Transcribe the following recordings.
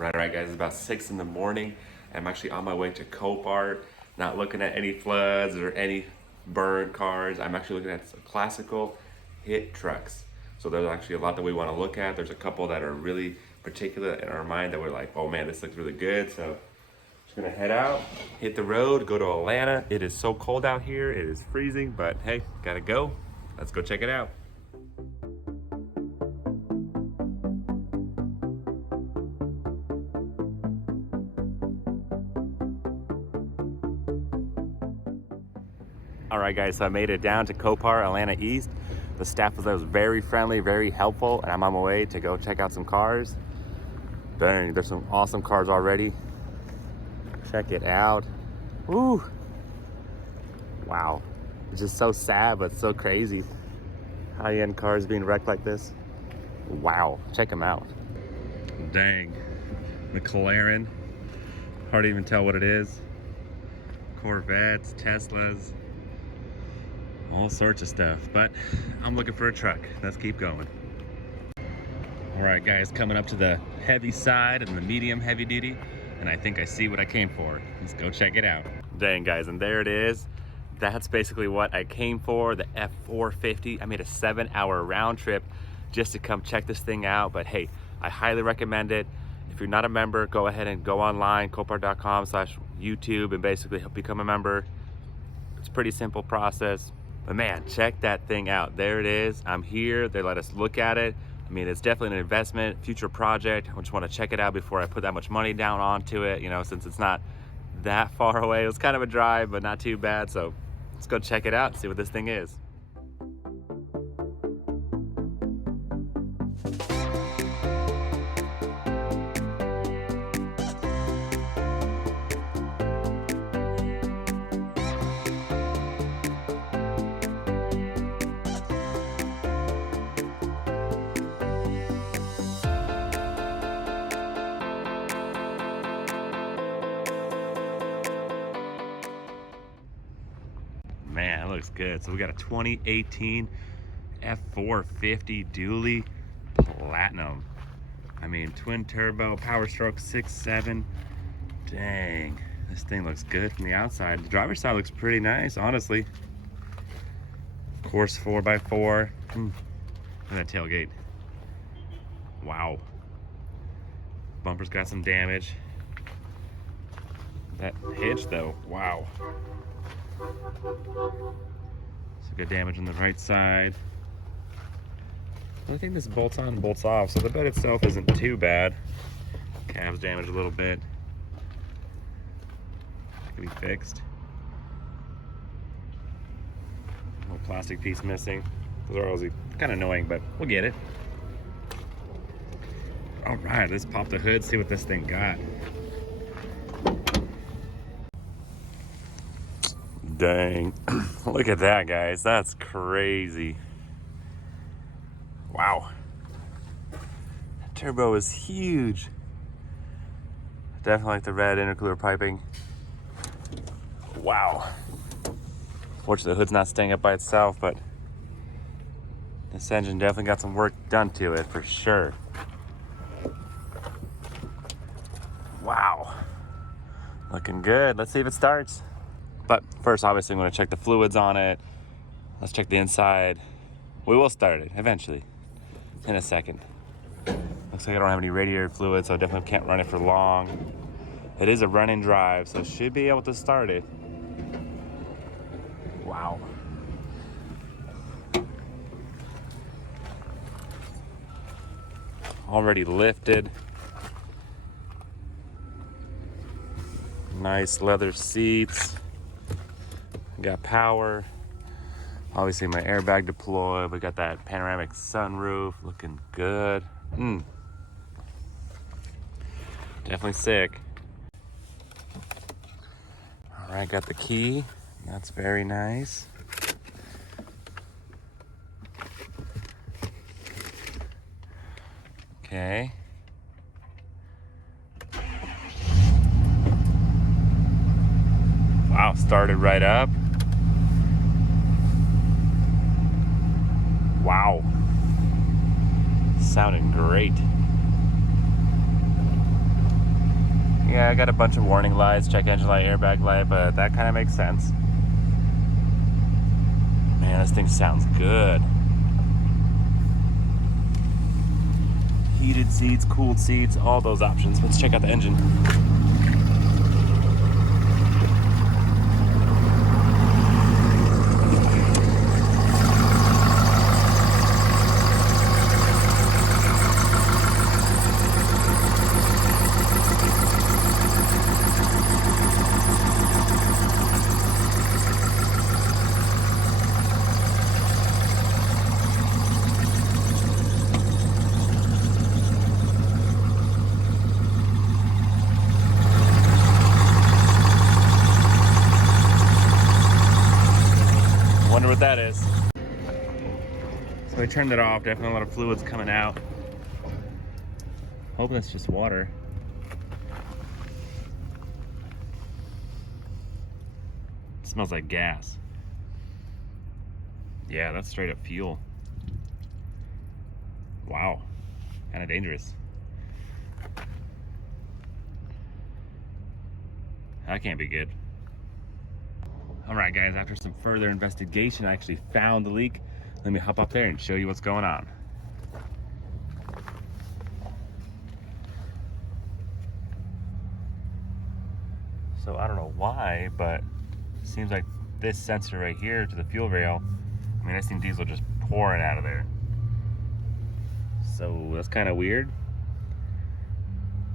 All right, guys, it's about 6 in the morning. I'm actually on my way to Copart, not looking at any floods or any burned cars. I'm actually looking at some classical hit trucks. So there's actually a lot that we want to look at. There's a couple that are really particular in our mind that we're like, oh man, this looks really good. So just gonna head out, hit the road, go to Atlanta. It is so cold out here. It is freezing, but hey, gotta go. Let's go check it out. All right, guys, so I made it down to Copart, Atlanta East. The staff was very friendly, very helpful, and I'm on my way to go check out some cars. Dang, there's some awesome cars already. Check it out. Woo! Wow. It's just so sad, but so crazy. High-end cars being wrecked like this. Wow, check them out. Dang, McLaren. Hard to even tell what it is. Corvettes, Teslas. All sorts of stuff, but I'm looking for a truck. Let's keep going. All right, guys, coming up to the heavy side and the medium heavy duty, and I think I see what I came for. Let's go check it out. Dang, guys, and there it is. That's basically what I came for, the F450. I made a 7-hour round trip just to come check this thing out, but hey, I highly recommend it. If you're not a member, go ahead and go online, copart.com/YouTube, and basically become a member. It's a pretty simple process. But man, check that thing out. There it is. I'm here. They let us look at it. I mean, it's definitely an investment, future project. I just want to check it out before I put that much money down onto it, you know, since it's not that far away. It was kind of a drive, but not too bad. So let's go check it out and see what this thing is. Man, it looks good. So we got a 2018 F450 dually platinum. I mean, twin turbo, power stroke 6.7. Dang, this thing looks good from the outside. The driver's side looks pretty nice, honestly. Of course, 4x4. Look at that tailgate. Wow. Bumper's got some damage. That hitch, though, wow. Some good damage on the right side. I think this bolts on and bolts off, so the bed itself isn't too bad. Cab's damaged a little bit. Can be fixed. Little plastic piece missing. Those are always kind of annoying, but we'll get it. All right, let's pop the hood, see what this thing got. Dang, look at that, guys. That's crazy. Wow. That turbo is huge. Definitely like the red intercooler piping. Wow. Fortunately, the hood's not staying up by itself, but this engine definitely got some work done to it for sure. Wow. Looking good. Let's see if it starts. But first, obviously, I'm going to check the fluids on it. Let's check the inside. We will start it eventually in a second. Looks like I don't have any radiator fluid, so I definitely can't run it for long. It is a run-in drive, so should be able to start it. Wow. Already lifted. Nice leather seats. Got power. Obviously my airbag deployed. We got that panoramic sunroof looking good. Definitely sick. All right, got the key. That's very nice. Okay. Wow, started right up. Wow. Sounding great. Yeah, I got a bunch of warning lights, check engine light, airbag light, but that kind of makes sense. Man, this thing sounds good. Heated seats, cooled seats, all those options. Let's check out the engine. Wonder what that is. So I turned it off, definitely a lot of fluids coming out. Hope that's just water. It smells like gas. Yeah, that's straight up fuel. Wow, kind of dangerous. That can't be good. All right, guys, after some further investigation, I actually found the leak. Let me hop up there and show you what's going on. So I don't know why, but it seems like this sensor right here to the fuel rail, I mean, I seen diesel just pouring out of there. So that's kind of weird.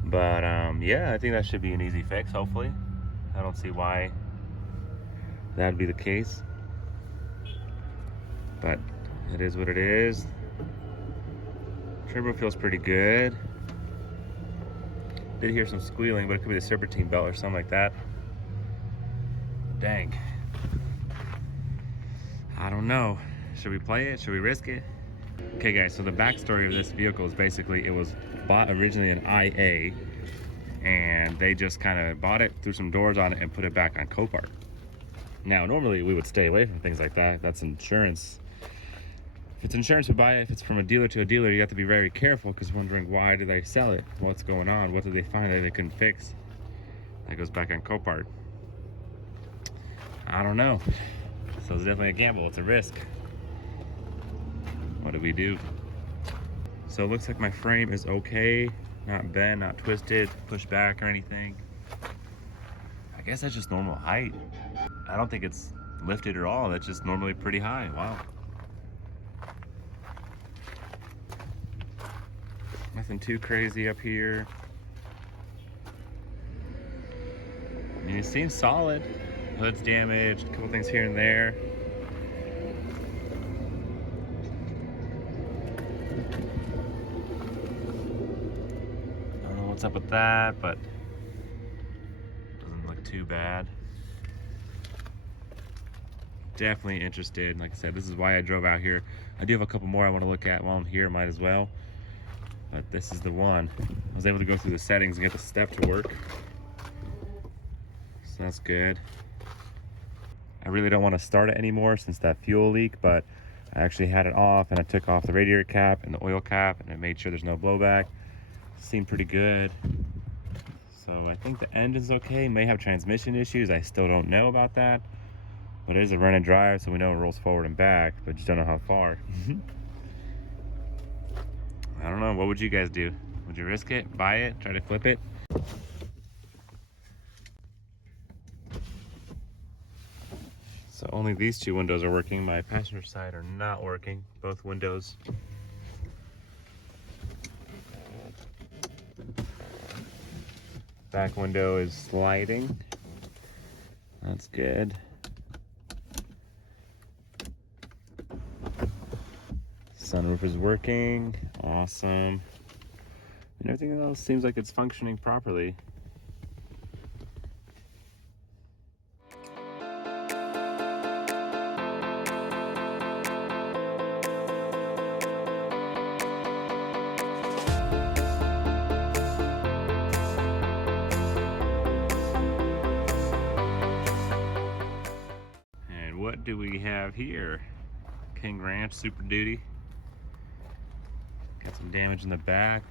But yeah, I think that should be an easy fix, hopefully. I don't see why that'd be the case, but it is what it is. Turbo feels pretty good. Did hear some squealing, but it could be the serpentine belt or something like that. Dang. I don't know. Should we play it? Should we risk it? Okay, guys, so the backstory of this vehicle is basically it was bought originally in IA, and they just kind of bought it, threw some doors on it, and put it back on Copart. Now, normally we would stay away from things like that. That's insurance. If it's insurance, we buy it. If it's from a dealer to a dealer, you have to be very careful, because wondering why did they sell it? What's going on? What did they find that they couldn't fix? That goes back on Copart. I don't know. So it's definitely a gamble. It's a risk. What do we do? So it looks like my frame is okay. Not bent, not twisted, pushed back or anything. I guess that's just normal height. I don't think it's lifted at all. That's just normally pretty high. Wow. Nothing too crazy up here. I mean, it seems solid. Hood's damaged, a couple things here and there. I don't know what's up with that, but it doesn't look too bad. Definitely interested. Like I said, this is why I drove out here. I do have a couple more I want to look at while I'm here, might as well. But this is the one. I was able to go through the settings and get the step to work. So that's good. I really don't want to start it anymore since that fuel leak, but I actually had it off and I took off the radiator cap and the oil cap and I made sure there's no blowback. Seemed pretty good. So I think the engine's okay. May have transmission issues. I still don't know about that. But it is a run and drive, so we know it rolls forward and back, but just don't know how far. I don't know. What would you guys do? Would you risk it? Buy it? Try to flip it? So only these two windows are working. My passenger side are not working. Both windows. Back window is sliding. That's good. Sunroof is working. Awesome. And everything else seems like it's functioning properly. And what do we have here? King Ranch Super Duty. Got some damage in the back.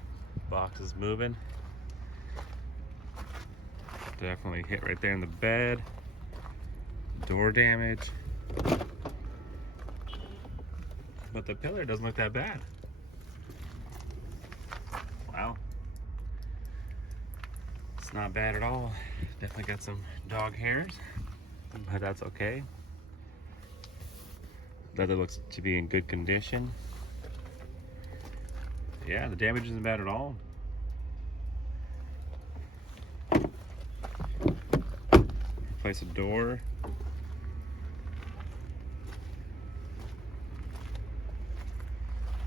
Box is moving. Definitely hit right there in the bed. Door damage. But the pillar doesn't look that bad. Wow. It's not bad at all. Definitely got some dog hairs, but that's okay. Leather looks to be in good condition. Yeah, the damage isn't bad at all. Replace a door.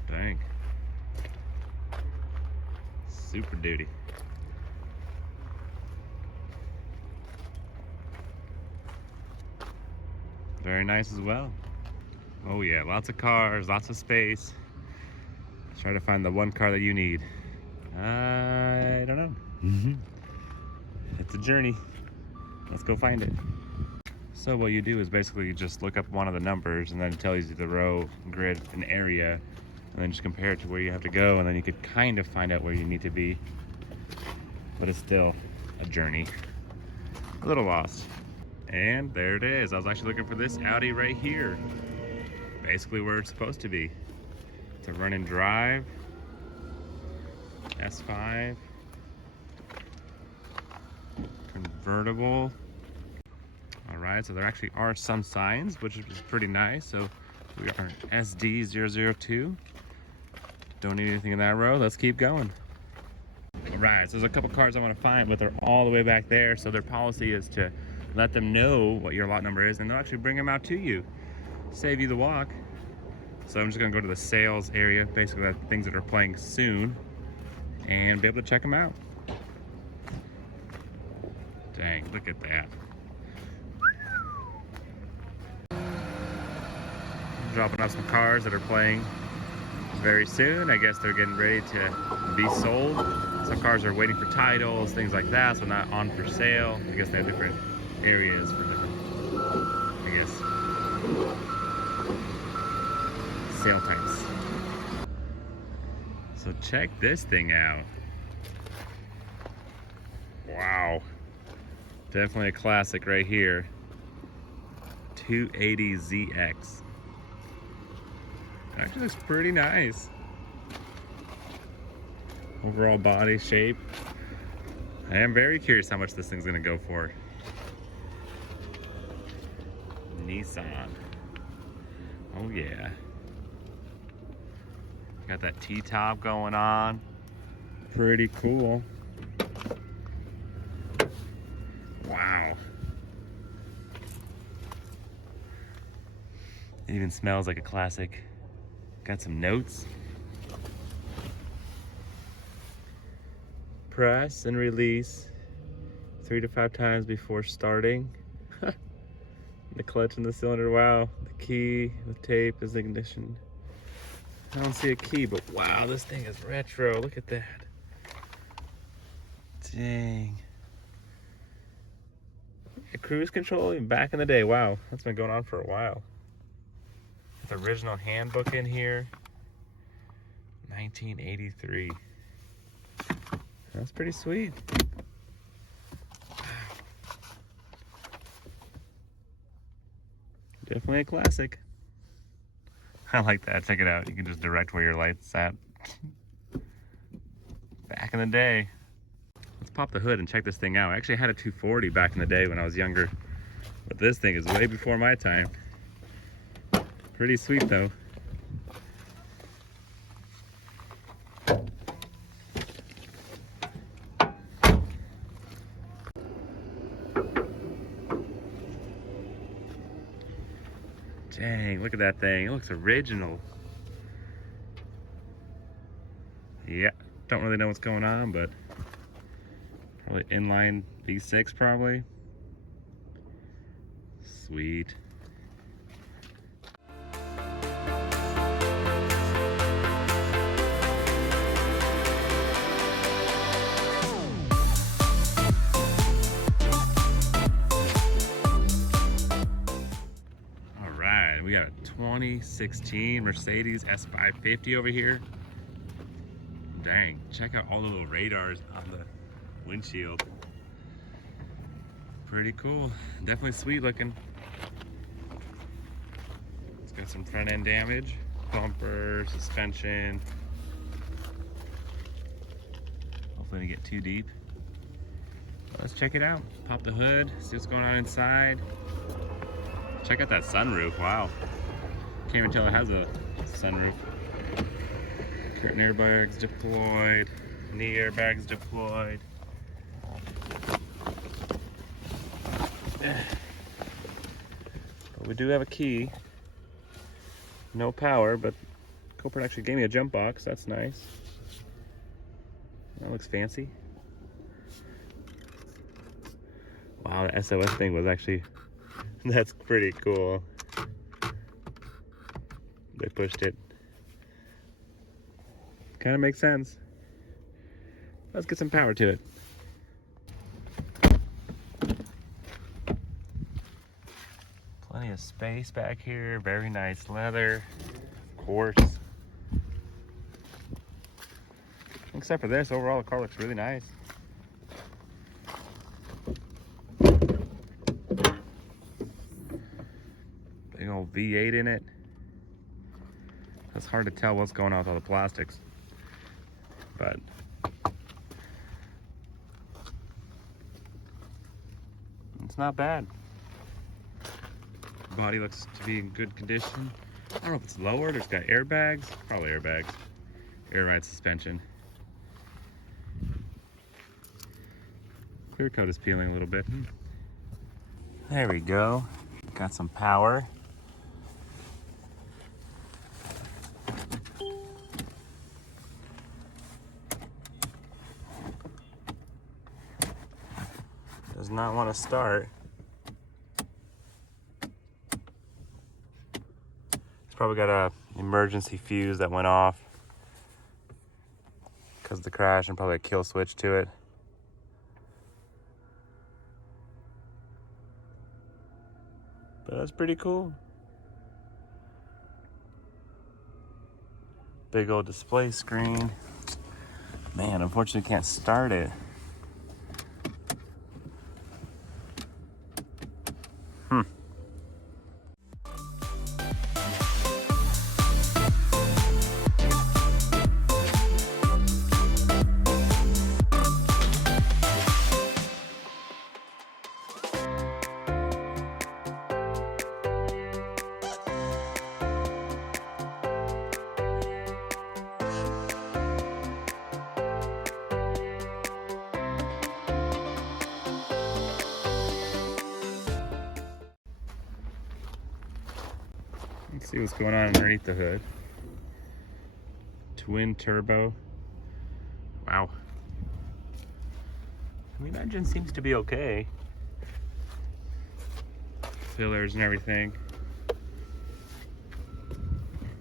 Dang. Super duty. Very nice as well. Oh yeah, lots of cars, lots of space. Try to find the one car that you need. I don't know. It's a journey. Let's go find it. So what you do is basically just look up one of the numbers and then it tells you the row, grid, and area, and then just compare it to where you have to go, and then you could kind of find out where you need to be. But it's still a journey. A little lost. And there it is. I was actually looking for this Audi right here. Basically where it's supposed to be. It's a run and drive. S5. Convertible. Alright, so there actually are some signs, which is pretty nice. So we are SD002. Don't need anything in that row. Let's keep going. Alright, so there's a couple cars I want to find, but they're all the way back there. So their policy is to let them know what your lot number is, and they'll actually bring them out to you. Save you the walk. So I'm just gonna go to the sales area, basically the things that are playing soon, and be able to check them out. Dang, look at that. Dropping off some cars that are playing very soon. I guess they're getting ready to be sold. Some cars are waiting for titles, things like that, so not on for sale. I guess they have different areas for different, I guess, sale types. So check this thing out. Wow. Definitely a classic right here. 280ZX. Actually looks pretty nice. Overall body shape. I am very curious how much this thing's gonna go for. Nissan. Oh yeah. Got that T-top going on. Pretty cool. Wow. It even smells like a classic. Got some notes. Press and release 3 to 5 times before starting. The clutch and the cylinder, wow. The key with tape is ignition. I don't see a key, but wow, this thing is retro. Look at that. Dang. Yeah, cruise control even back in the day. Wow, that's been going on for a while. The original handbook in here. 1983. That's pretty sweet. Definitely a classic. I like that. Check it out. You can just direct where your light's at. Back in the day. Let's pop the hood and check this thing out. I actually had a 240 back in the day when I was younger. But this thing is way before my time. Pretty sweet though. Dang, look at that thing. It looks original. Yeah, don't really know what's going on, but probably inline V6 probably. Sweet. We got a 2016 Mercedes S550 over here. Dang, check out all the little radars on the windshield. Pretty cool. Definitely sweet looking. It's got some front end damage. Bumper, suspension. Hopefully didn't get too deep. Let's check it out. Pop the hood, see what's going on inside. Check out that sunroof, wow. Can't even tell it has a sunroof. Curtain airbags deployed, knee airbags deployed. But we do have a key. No power, but Copart actually gave me a jump box, that's nice. That looks fancy. Wow, the SOS thing was actually, that's pretty cool. They pushed it. Kind of makes sense. Let's get some power to it. Plenty of space back here. Very nice leather, of course. Except for this, overall the car looks really nice. Big old V8 in it. It's hard to tell what's going on with all the plastics, but it's not bad. Body looks to be in good condition. I don't know if it's lowered or it's got airbags. Probably airbags. Air ride suspension. Clear coat is peeling a little bit. There we go. Got some power. Does not want to start. It's probably got a emergency fuse that went off because of the crash, and probably a kill switch to it. But that's pretty cool. Big old display screen. Man, unfortunately can't start it. Let's see what's going on underneath the hood. Twin turbo. Wow. I mean, the engine seems to be okay. Fillers and everything.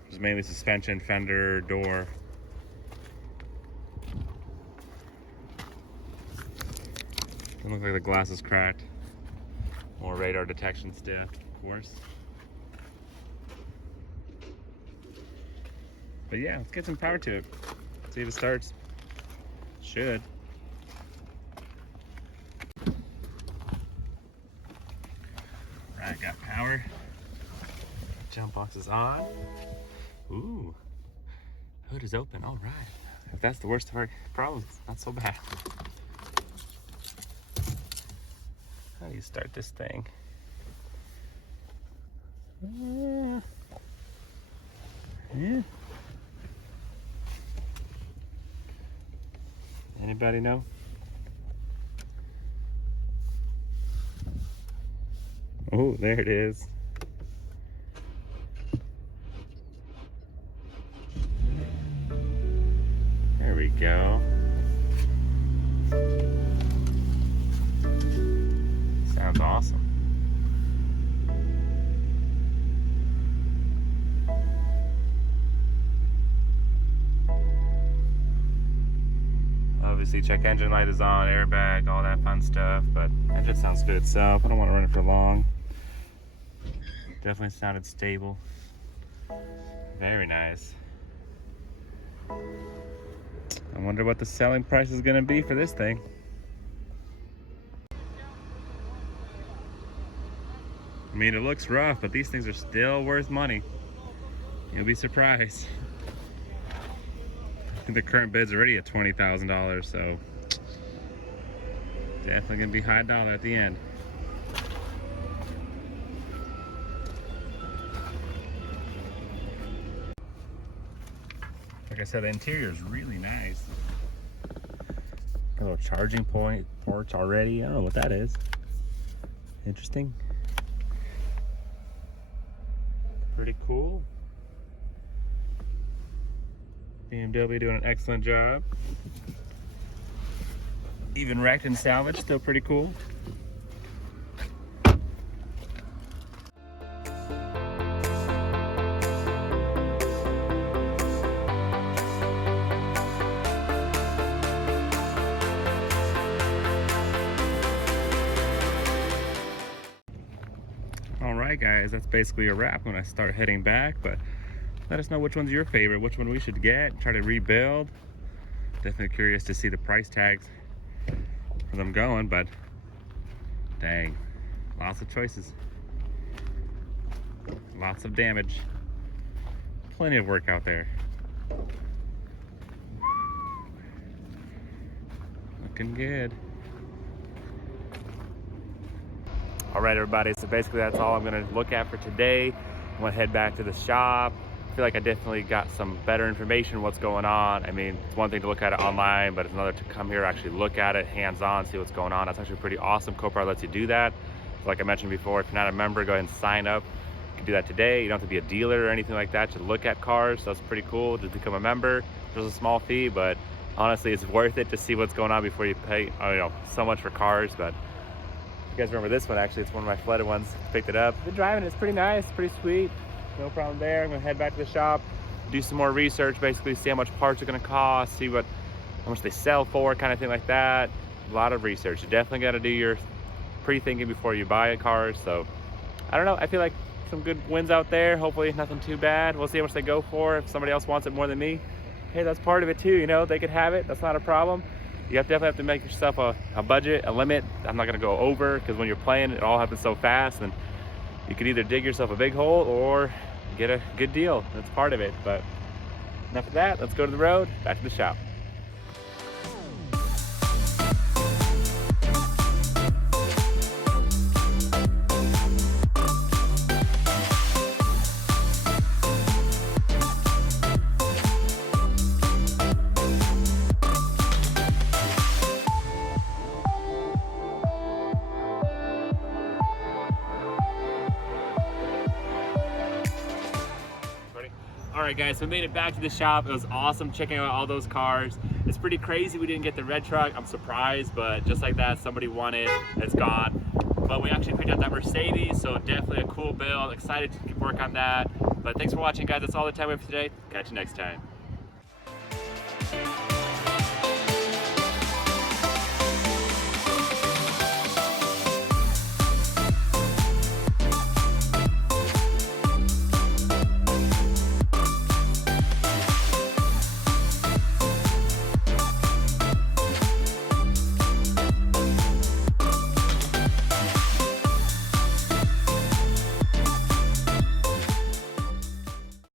It's mainly suspension, fender, door. Doesn't look like the glass is cracked. More radar detection stuff, of course. But yeah, let's get some power to it. See if it starts. Should. Right, got power. Jump box is on. Ooh, hood is open. All right. If that's the worst of our problems, it's not so bad. How do you start this thing? Yeah. Anybody know? Oh, there it is. There we go. Sounds awesome. Obviously, check engine light is on, airbag, all that fun stuff, but engine sounds good itself. I don't want to run it for long. Definitely sounded stable. Very nice. I wonder what the selling price is going to be for this thing. I mean, it looks rough, but these things are still worth money. You'll be surprised. I think the current bid's already at $20,000, so definitely gonna be high dollar at the end. Like I said, the interior is really nice. A little charging porch already. I don't know what that is. Interesting. Pretty cool. BMW doing an excellent job. Even wrecked and salvaged, still pretty cool. Alright guys, that's basically a wrap when I start heading back, but let us know which one's your favorite, which one we should get, try to rebuild. Definitely curious to see the price tags for them going, but dang, lots of choices. Lots of damage. Plenty of work out there. Looking good. All right, everybody, so basically that's all I'm gonna look at for today. I'm gonna head back to the shop. I feel like I definitely got some better information what's going on. I mean, it's one thing to look at it online, but it's another to come here, actually look at it hands-on, see what's going on. That's actually pretty awesome. Copart lets you do that. So like I mentioned before, if you're not a member, go ahead and sign up. You can do that today. You don't have to be a dealer or anything like that to look at cars. So that's pretty cool. Just become a member. There's a small fee, but honestly, it's worth it to see what's going on before you pay, so much for cars. But you guys remember this one? Actually, it's one of my flooded ones. Picked it up. Been driving. It's pretty nice, pretty sweet. No problem there. I'm gonna head back to the shop, do some more research, basically see how much parts are gonna cost, see how much they sell for, kind of thing like that. A lot of research. You definitely got to do your pre-thinking before you buy a car. So I don't know. I feel like some good wins out there. Hopefully nothing too bad. We'll see how much they go for. If somebody else wants it more than me, hey, that's part of it too. They could have it. That's not a problem. You definitely have to make yourself a budget, a limit. I'm not gonna go over, because when you're playing, it all happens so fast, and you could either dig yourself a big hole or get a good deal. That's part of it. But enough of that. Let's go to the road, back to the shop. Alright guys, so we made it back to the shop. It was awesome checking out all those cars. It's pretty crazy we didn't get the red truck. I'm surprised, but just like that, somebody won it. It's gone. But we actually picked up that Mercedes, so definitely a cool build. Excited to work on that. But thanks for watching, guys. That's all the time we have for today. Catch you next time.